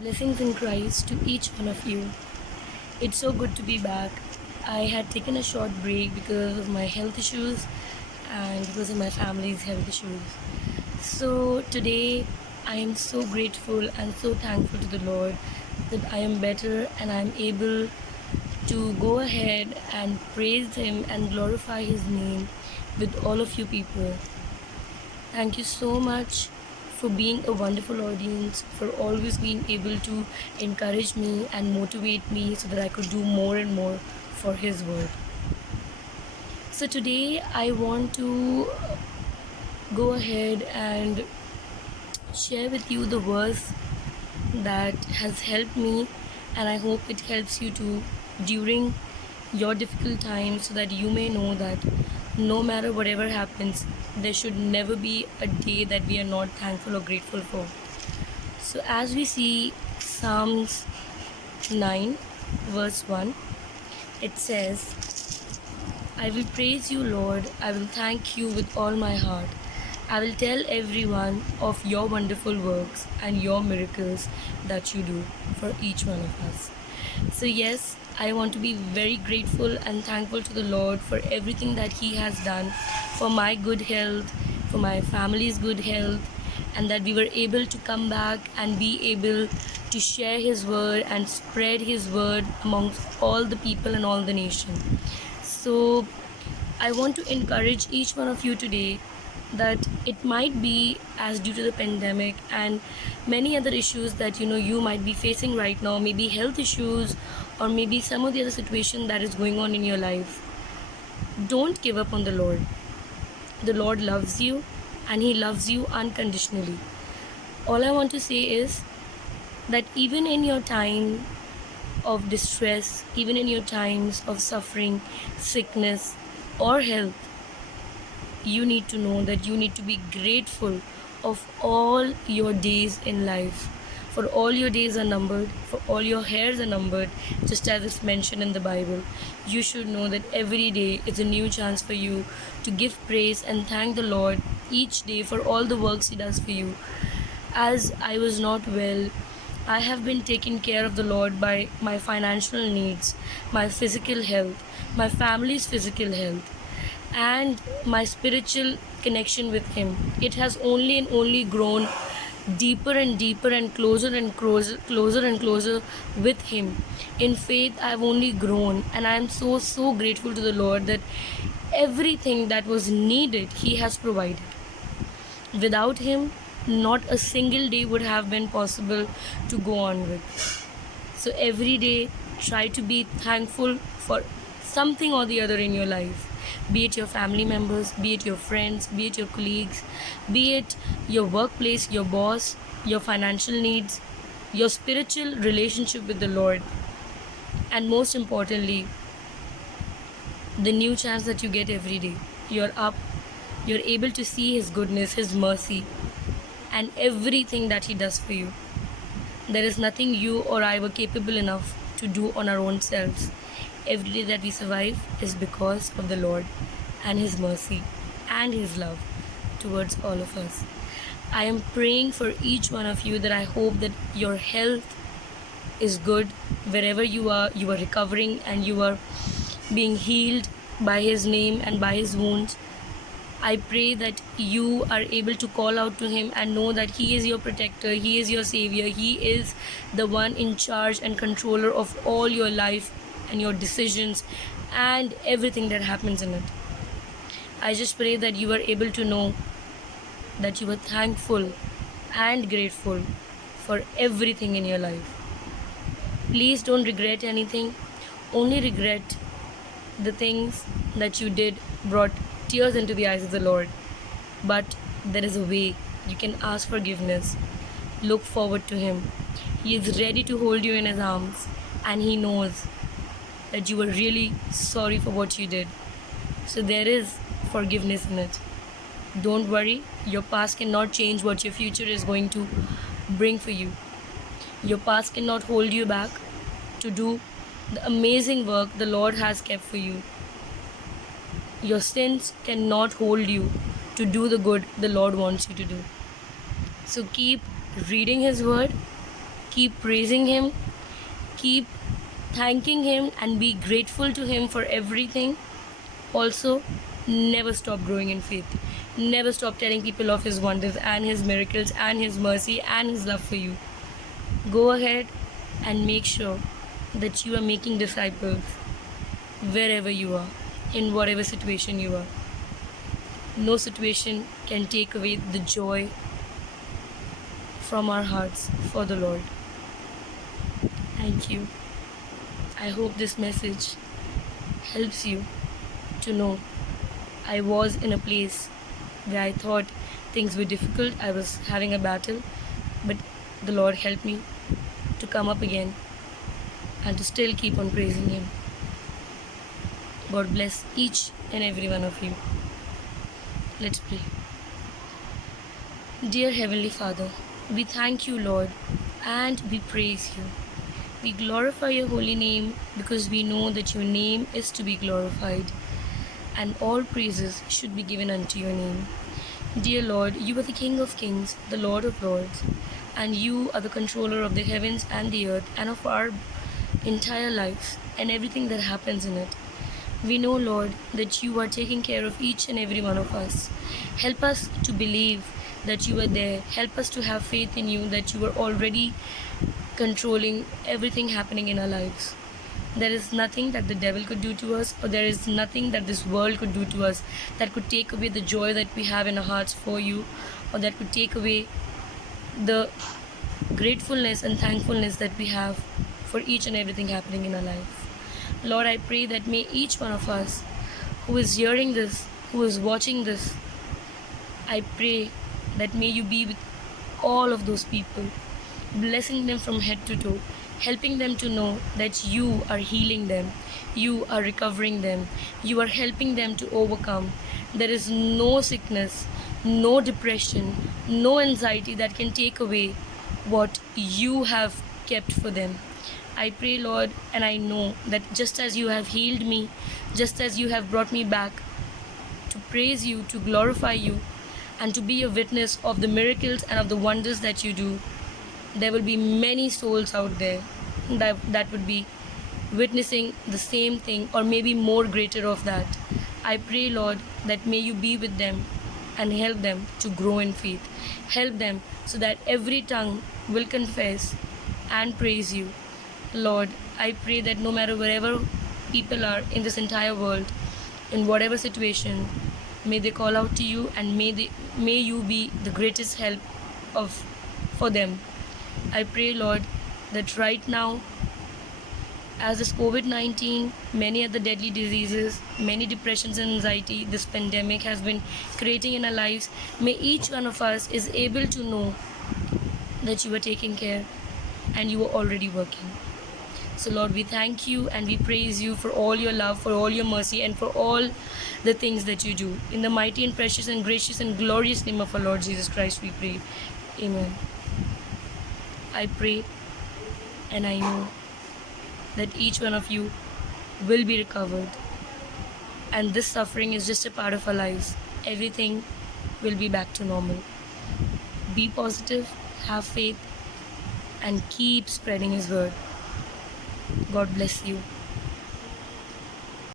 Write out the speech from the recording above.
Blessings in Christ to each one of you. It's so good to be back. I had taken a short break because of my health issues and because of my family's health issues. So today I am so grateful and so thankful to the Lord that I am better and I am able to go ahead and praise Him and glorify His name with all of you people. Thank you so much for being a wonderful audience, for always being able to encourage me and motivate me so that I could do more and more for His word. So today I want to go ahead and share with you the verse that has helped me, and I hope it helps you too during your difficult times so that you may know that no matter whatever happens, there should never be a day that we are not thankful or grateful for. So, as we see Psalms 9, verse 1, it says, I will praise you, Lord. I will thank you with all my heart. I will tell everyone of your wonderful works and your miracles that you do for each one of us. So, yes, I want to be very grateful and thankful to the Lord for everything that He has done, for my good health, for my family's good health, and that we were able to come back and be able to share His word and spread His word amongst all the people and all the nation. So, I want to encourage each one of you today that it might be as due to the pandemic and many other issues that you might be facing right now, maybe health issues or maybe some of the other situation that is going on in your life. Don't give up on the Lord. The Lord loves you and He loves you unconditionally. All I want to say is that even in your time of distress, even in your times of suffering, sickness or health, you need to know that you need to be grateful of all your days in life. For all your days are numbered, for all your hairs are numbered, just as it's mentioned in the Bible. You should know that every day is a new chance for you to give praise and thank the Lord each day for all the works He does for you. As I was not well, I have been taken care of the Lord by my financial needs, my physical health, my family's physical health, and my spiritual connection with Him. It has only and only grown deeper and deeper and closer and closer with Him. In faith, I've only grown, and I am so grateful to the Lord that everything that was needed, He has provided. Without Him, not a single day would have been possible to go on with. So every day, try to be thankful for something or the other in your life. Be it your family members, be it your friends, be it your colleagues, be it your workplace, your boss, your financial needs, your spiritual relationship with the Lord, and most importantly, the new chance that you get every day. You're up, you're able to see His goodness, His mercy, and everything that He does for you. There is nothing you or I were capable enough to do on our own selves. Every day that we survive is because of the Lord and His mercy and His love towards all of us. I am praying for each one of you that I hope that your health is good wherever you are recovering and you are being healed by His name and by His wounds. I pray that you are able to call out to Him and know that He is your protector, He is your savior, He is the one in charge and controller of all your life and your decisions and everything that happens in it. I just pray that you are able to know that you are thankful and grateful for everything in your life. Please don't regret anything, only regret the things that you did brought tears into the eyes of the Lord. But there is a way you can ask forgiveness. Look forward to Him. He is ready to hold you in His arms, and He knows that you were really sorry for what you did. So there is forgiveness in it. Don't worry, your past cannot change what your future is going to bring for you. Your past cannot hold you back to do the amazing work the Lord has kept for you. Your sins cannot hold you to do the good the Lord wants you to do. So keep reading His word, Keep praising Him, keep thanking Him, and be grateful to Him for everything. Also, never stop growing in faith. Never stop telling people of His wonders and His miracles and His mercy and His love for you. Go ahead and make sure that you are making disciples wherever you are, in whatever situation you are. No situation can take away the joy from our hearts for the Lord. Thank you. I hope this message helps you to know I was in a place where I thought things were difficult, I was having a battle, but the Lord helped me to come up again and to still keep on praising Him. God bless each and every one of you. Let's pray. Dear Heavenly Father, we thank you, Lord, and we praise you. We glorify your holy name because we know that your name is to be glorified, and all praises should be given unto your name. Dear Lord, you are the King of kings, the Lord of lords, and you are the controller of the heavens and the earth and of our entire lives and everything that happens in it. We know, Lord, that you are taking care of each and every one of us. Help us to believe that you are there. Help us to have faith in you, that you are already controlling everything happening in our lives. There is nothing that the devil could do to us, or there is nothing that this world could do to us that could take away the joy that we have in our hearts for you, or that could take away the gratefulness and thankfulness that we have for each and everything happening in our life. Lord, I pray that may each one of us who is hearing this, who is watching this, I pray that may you be with all of those people, blessing them from head to toe, helping them to know that you are healing them, you are recovering them, you are helping them to overcome. There is no sickness, no depression, no anxiety that can take away what you have kept for them. I pray, Lord, and I know that just as you have healed me, just as you have brought me back to praise you, to glorify you, and to be a witness of the miracles and of the wonders that you do, there will be many souls out there that would be witnessing the same thing, or maybe more greater of that. I pray, Lord, that may you be with them and help them to grow in faith. Help them so that every tongue will confess and praise you. Lord, I pray that no matter wherever people are in this entire world, in whatever situation, may they call out to you, and may you be the greatest help for them. I pray, Lord, that right now, as this COVID-19, many other deadly diseases, many depressions and anxiety this pandemic has been creating in our lives, may each one of us is able to know that you are taking care and you are already working. So Lord, we thank you and we praise you for all your love, for all your mercy, and for all the things that you do. In the mighty and precious and gracious and glorious name of our Lord Jesus Christ, we pray. Amen. I pray and I know that each one of you will be recovered, and this suffering is just a part of our lives. Everything will be back to normal. Be positive, have faith, and keep spreading His word. God bless you.